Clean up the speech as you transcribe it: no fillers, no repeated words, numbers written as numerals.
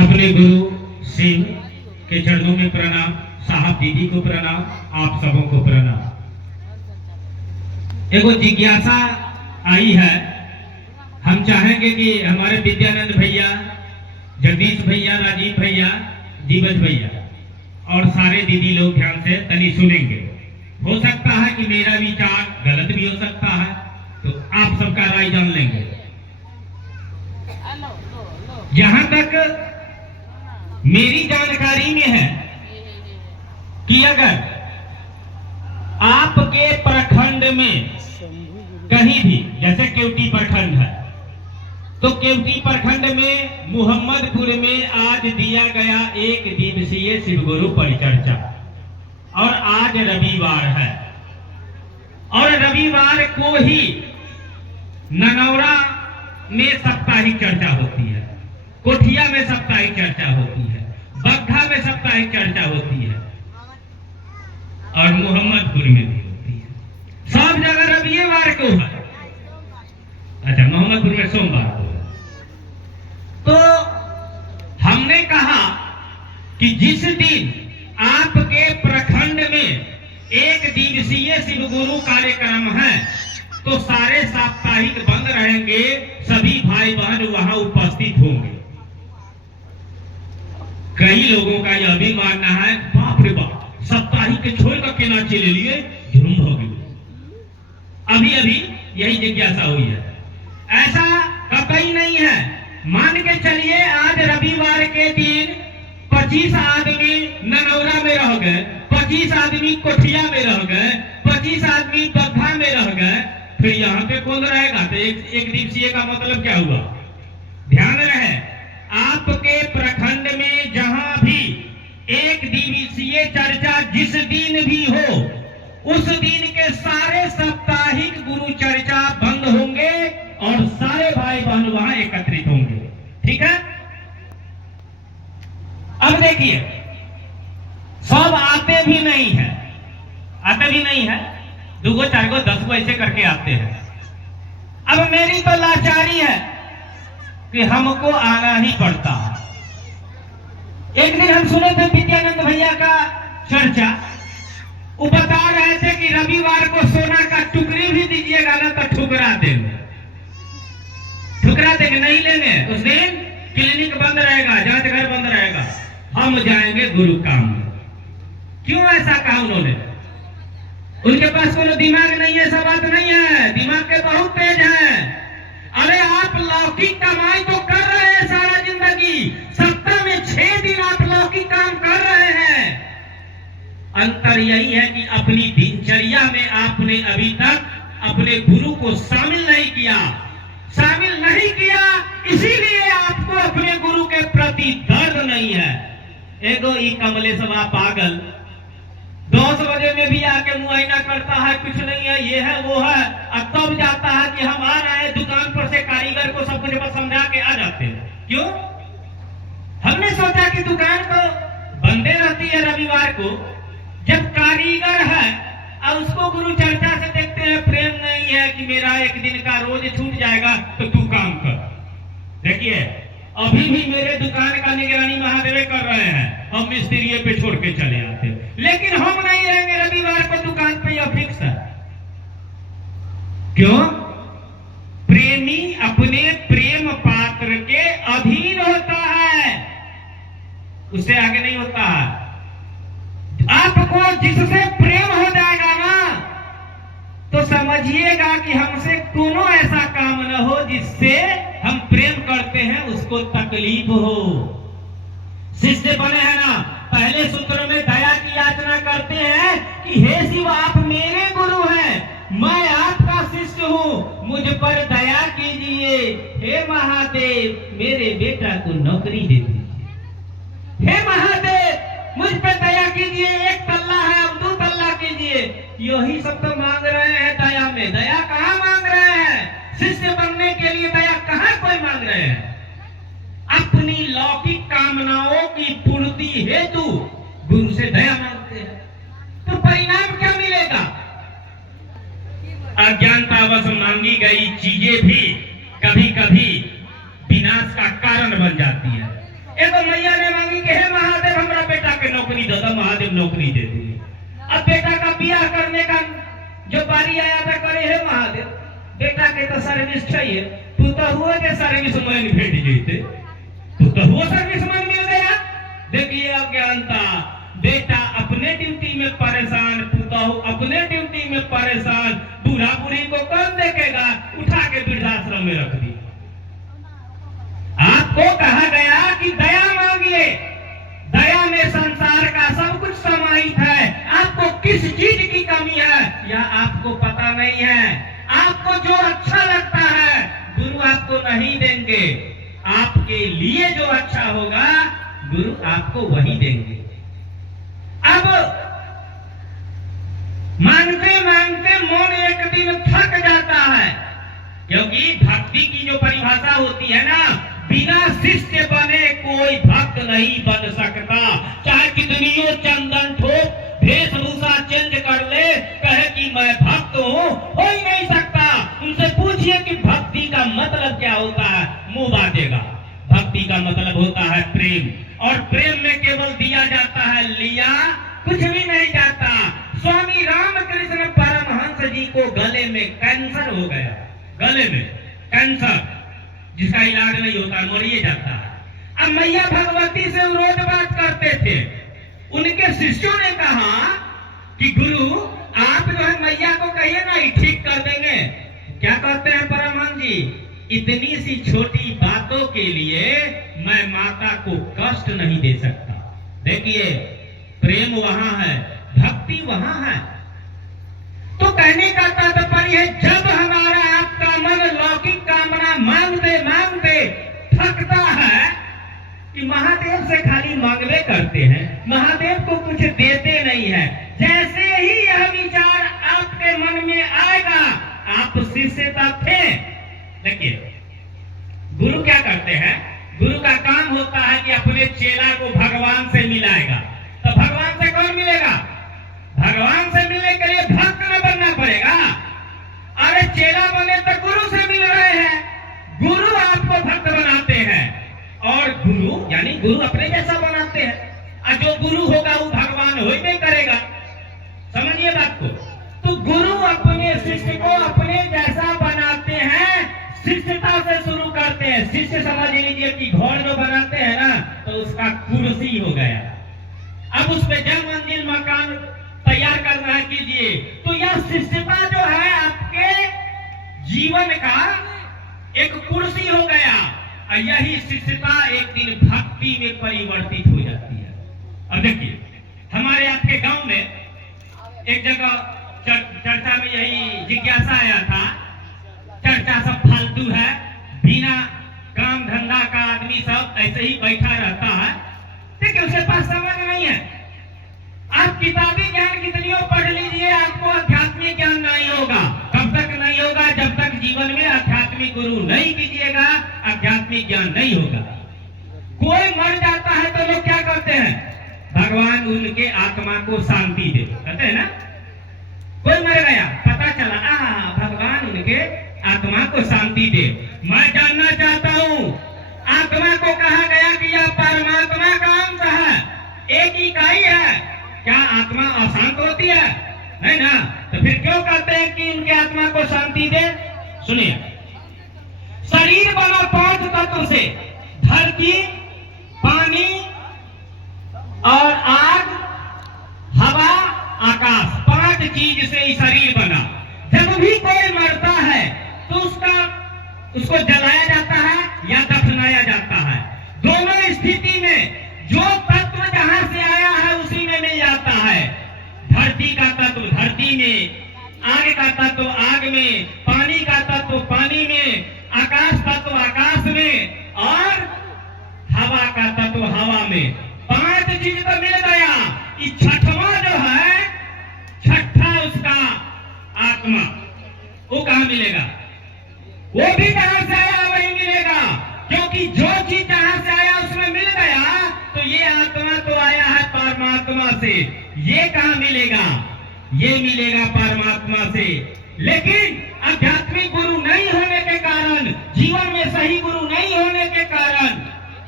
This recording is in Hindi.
अपने गुरु सिंह के चरणों में प्रणाम, साहब दीदी को प्रणाम, आप सबों को प्रणाम। एगो जिज्ञासा आई है, हम चाहेंगे कि हमारे विद्यानंद भैया, जगदीश भैया, राजीव भैया, दीपक भैया और सारे दीदी लोग ध्यान से तनी सुनेंगे। हो सकता है कि मेरा विचार गलत भी हो सकता है, तो आप सबका राय जान लेंगे। जहां तक मेरी जानकारी में है कि अगर आपके प्रखंड में कहीं भी, जैसे केवटी प्रखंड है, तो केवटी प्रखंड में मोहम्मदपुर में आज दिया गया 1 दिवसीय शिव गुरु परिचर्चा, और आज रविवार है, और रविवार को ही ननौरा में साप्ताहिक चर्चा होती है, कोठिया में साप्ताहिक चर्चा होती है, बग्घा में साप्ताहिक चर्चा होती है, और मोहम्मदपुर में भी होती है। सब जगह रविवार को है। अच्छा, मोहम्मदपुर में सोमवार को है। तो हमने कहा कि जिस दिन आपके प्रखंड में 1 दिवसीय शिव गुरु कार्यक्रम है, तो सारे साप्ताहिक बंद रहेंगे, सभी भाई बहन वहां उपस्थित होंगे। कई लोगों का यह भी मानना है, बाप रे बाप, साप्ताहिक के छोड़ कर केना चले लिए, जुर्म हो गई। अभी अभी यही जिज्ञासा हुई है। ऐसा कतई नहीं है। मान के चलिए आज रविवार के दिन 25 आदमी ननौरा में रह गए, 25 आदमी कोठिया में रह गए, 25 आदमी बग्घा में रह गए, फिर यहाँ पे कौन रहेगा? तो एक दिवसीय का मतलब क्या हुआ? ध्यान रहे, आपके प्रखंड में जहां भी 1 दिवसीय चर्चा जिस दिन भी हो, उस दिन के सारे साप्ताहिक गुरु चर्चा बंद होंगे और सारे भाई बहन वहां एकत्रित होंगे। ठीक है? अब देखिए, सब आते भी नहीं है, आते भी नहीं है, 2 गो 4 गो 10 गो ऐसे करके आते हैं। अब मेरी तो लाचारी है कि हमको आना ही पड़ता है। एक दिन हम सुने थे विद्यानंद भैया का चर्चा, वो बता रहे थे कि रविवार को सोना का टुकड़ी भी दीजिएगा ना तो ठुकरा देंगे। ठुकरा देंगे, नहीं लेंगे। उस दिन क्लिनिक बंद रहेगा, जांच घर बंद रहेगा, हम जाएंगे गुरु काम में। क्यों ऐसा कहा उन्होंने? उनके पास कोई दिमाग नहीं है, ऐसा बात नहीं है, दिमाग के बहुत तेज है। अरे आप लौकिक कमाई तो कर रहे हैं सारा जिंदगी, सप्ताह में 6 दिन आप लौकिक काम कर रहे हैं। अंतर यही है कि अपनी दिनचर्या में आपने अभी तक अपने गुरु को शामिल नहीं किया, इसीलिए आपको अपने गुरु के प्रति दर्द नहीं है। एगो ई कमले सभा पागल 10 बजे में भी आके मुआयना करता है, कुछ नहीं है, ये है वो है, अब तब जाता है कि हम आ रहे हैं, दुकान पर से कारीगर को सब कुछ समझा के आ जाते हैं। क्यों? हमने सोचा कि दुकान तो बंदे रहती है रविवार को, जब कारीगर है और उसको गुरु चर्चा से देखते हैं, प्रेम नहीं है कि मेरा 1 दिन का रोज छूट जाएगा तो तू काम कर। देखिए, अभी भी मेरे दुकान का निगरानी महादेव कर रहे हैं, हम मिस्त्री पे छोड़ के चले आते हैं, लेकिन हम नहीं रहेंगे रविवार को दुकान पे, यह फिक्स है। क्यों? प्रेमी अपने प्रेम पात्र के अधीन होता है, उससे आगे नहीं होता है। आपको जिससे प्रेम हो जाएगा ना, तो समझिएगा कि हमसे कोनो ऐसा काम न हो जिससे हम प्रेम करते हैं उसको तकलीफ हो। शिष्य बने हैं ना, पहले सूत्र में दया की याचना करते हैं कि हे शिव, आप मेरे गुरु हैं, मैं आपका शिष्य हूं, मुझ पर दया कीजिए। हे महादेव, मेरे बेटा को नौकरी दे दीजिए। हे महादेव, मुझ पर दया कीजिए, 1 तल्ला है अब 2 तल्ला कीजिए। यही सब तो मांग रहे हैं दया में। दया कहाँ मांग रहे हैं? शिष्य बनने के लिए दया कहाँ कोई मांग रहे हैं? अपनी लौकिक कामनाओं की पूर्ति हेतु गुरु से दया मांगते हैं, तो परिणाम क्या मिलेगा? अज्ञानतावश मांगी गई चीजें भी कभी कभी विनाश का कारण बन जाती है। एगो मैया ने मांगी कि हे महादेव हमरा बेटा के नौकरी दे दो, महादेव नौकरी दे दिए। अब बेटा का ब्याह करने का जो बारी आया था, करे हे महादेव बेटा के तो सर्विस चाहिए, तू तो हुआ के सर्विस मैन भेट जेते, तू तो हुआ सर्विस मैन मिल गया। देखिए अज्ञानता, बेटा अपने ड्यूटी में परेशान, पुतहु अपने ड्यूटी में परेशान, बूढ़ा बूढ़ी को कौन देखेगा, उठा के वृद्धाश्रम में रख दिया। आपको कहा गया कि दया मांगिए, दया में संसार का सब कुछ समाहित है। आपको किस चीज की कमी है यह आपको पता नहीं है। आपको जो अच्छा लगता है गुरु आपको नहीं देंगे, आपके लिए जो अच्छा होगा गुरु आपको वही देंगे। अब मांगते मांगते मन एक दिन थक जाता है, क्योंकि भक्ति की जो परिभाषा होती है ना, बिना शिष्य बने कोई भक्त नहीं बन सकता। चाहे कितनियों चंदन ठोक वेशभूषा चेंज कर ले, कहे कि मैं भक्त हूँ, हो ही नहीं सकता। उनसे पूछिए कि भक्ति का मतलब क्या होता है, मुंह बातेगा। भक्ति का मतलब होता है प्रेम, और प्रेम में केवल दिया जाता है, लिया कुछ भी नहीं जाता। स्वामी रामकृष्ण परमहंस जी को गले में कैंसर हो गया, गले में कैंसर जिसका इलाज नहीं होता, मरिए जाता है। अब मैया भगवती से रोज बात करते थे। उनके शिष्यों ने कहा कि गुरु आप जो है मैया को कहिए ना, ठीक कर देंगे। क्या कहते हैं परमहंस जी, इतनी सी छोटी बातों के लिए मैं माता को कष्ट नहीं दे सकता। देखिए प्रेम वहां है, भक्ति वहां है। तो कहने का तात्पर्य है, जब हमारा आपका मन लौकिक कामना मांगते मांगते थकता है कि महादेव से खाली मांगवे करते हैं, महादेव को कुछ देते नहीं है, जैसे ही यह विचार आपके मन में आएगा, आप शिष्यता थे। देखिए गुरु क्या करते हैं, गुरु का काम होता है कि अपने चेला को भगवान से मिलाएगा। तो भगवान से कौन मिलेगा, भगवान से मिलने के लिए भक्त में बनना पड़ेगा। अरे चेला बने तो गुरु से मिल रहे हैं, गुरु आपको भक्त बनाते हैं, और गुरु यानी गुरु अपने जैसा बनाते हैं, और जो गुरु होगा वो भगवान हो ही नहीं करेगा। समझिए बात को। तो गुरु अपने शिष्य को अपने जैसा बनाते हैं, शिष्यता से शुरू करते हैं। शिष्य समझ लीजिए कि घर जो बनाते हैं ना, तो उसका कुर्सी हो गया, अब उस पे जब मंजिल मकान तैयार करना है कीजिए। तो यह शिष्यता जो है आपके जीवन का एक कुर्सी हो गया, और यही शिष्यता एक दिन भक्ति में परिवर्तित हो जाती है। अब देखिए हमारे आपके गांव में एक जगह चर्चा में यही जिज्ञासा आया था, चर्चा सब फालतू है, बिना काम धंधा का आदमी सब ऐसे ही बैठा रहता है, देखिए उसके पास समझ नहीं है। आप किताबी ज्ञान कितनी पढ़ लीजिए, आपको आध्यात्मिक ज्ञान नहीं होगा। कब तक नहीं होगा, जब तक जीवन में आध्यात्मिक गुरु नहीं कीजिएगा, आध्यात्मिक ज्ञान नहीं होगा। कोई मर जाता है तो लोग क्या करते हैं, भगवान उनके आत्मा को शांति दे, कहते हैं ना। कोई मर गया, पता चला भगवान उनके आत्मा को शांति दे। मैं जानना चाहता हूँ, आत्मा को कहा गया कि यह परमात्मा का अंश है, एक इकाई है, क्या आत्मा अशांत होती है? नहीं ना। तो फिर क्यों कहते हैं कि उनके आत्मा को शांति दे? सुनिए, शरीर बना 5 तत्व से, धरती, पानी और आग, हवा, आकाश, 5 चीज से ही शरीर बना। जब भी कोई मरता है तो उसको जलाया जाता है या दफनाया जाता है। दोनों स्थिति में जो तत्व जहां से आया है उसी में मिल जाता है। धरती का तत्व धरती में, आग का तत्व आग में, पानी का तत्व पानी में, आकाश तत्व आकाश में, और हवा का तत्व हवा में। 5 चीज तो मिल गया। इस छठवां जो है, छठा उसका आत्मा, वो कहां मिलेगा? वो भी जहां से आया वही मिलेगा, क्योंकि जो चीज जहां से आया उसमें मिल गया। तो ये आत्मा तो आया है परमात्मा से, ये कहां मिलेगा? ये मिलेगा परमात्मा से। लेकिन